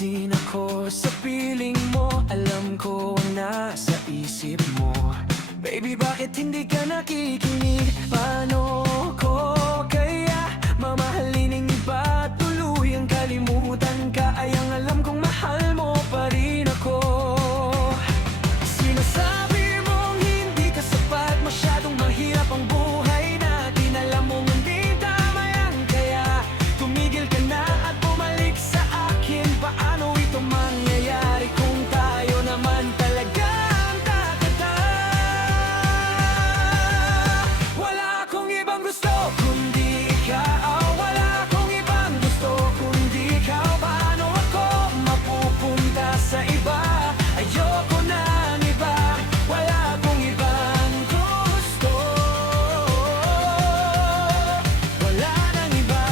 Napapansin ako sa piling mo. Alam ko ang nasa isip mo. Baby, bakit hindi ka nakikinig? Paano ko kaya mamahalin ng iba? Tuluyang kalimutan ka. Ay ang alam kong mahal mo pa rin ako. Sinasabi mong hindi ka sapat, masyadong mahirap ang buhay natin. Alam mong hindi tama yan, kaya tumigil ka na at bumalik sa akin. Paano ito mangyayari kung tayo naman talaga ang tatata? Wala akong ibang gusto kundi ikaw. Wala akong ibang gusto kundi ikaw. Paano ako mapupunta sa iba? Ayoko ng iba. Wala akong ibang gusto. Wala nang iba.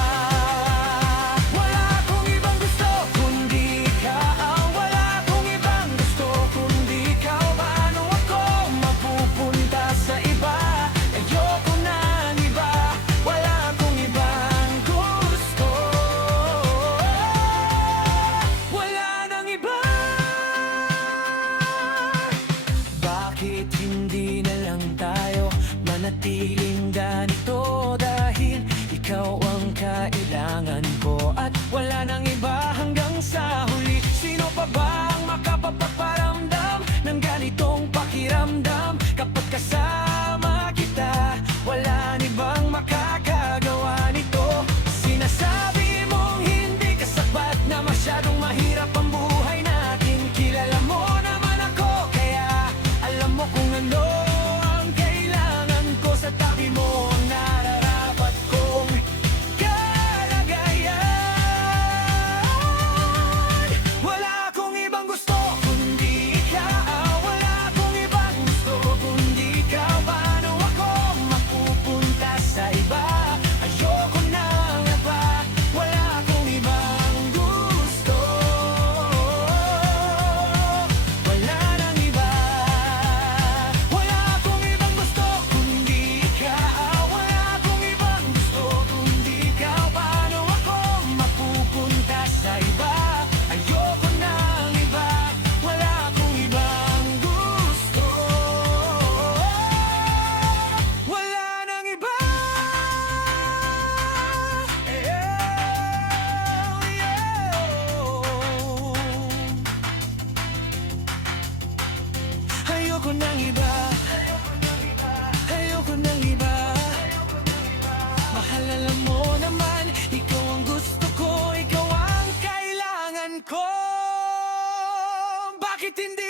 Wala akong ibang gusto kundi ikaw. Wala akong ibang gusto kundi ikaw. Paano ako mapupunta sa iba? Ayoko ng iba. Wala akong ibang gusto. Wala nang iba. Bakit hindi na lang tayo manatiling ganito? Dahil ikaw ang kailangan ko at wala nang iba hanggang sa huli. Sino pa ba ang makapaparamdam ng ganitong pakiramdam? Kapag kasama kita, wala ibang makakagawa nito. Sinasabi mong hindi ka sapat, na masyadong mahirap ang buhay natin. Kilala mo naman ako, kaya alam mo kung ano ang kailangan ko. Sa tabi mo ang nararapat kong kalagayan. Wala akong ibang gusto kundi ikaw. Wala akong ibang gusto kundi ikaw. Paano ako mapupunta sa iba? Ayoko nang iba. Wala akong ibang gusto. Wala nang iba. Wala akong ibang gusto kundi ikaw. Wala akong ibang gusto kundi ikaw. Paano ako mapupunta sa iba? Ayoko nang iba. Wala akong ibang gusto. Wala nang iba. Ayoko nang iba. Ayoko nang iba. Mahal, alam mo naman, ikaw ang gusto ko, ikaw ang kailangan ko. Bakit hindi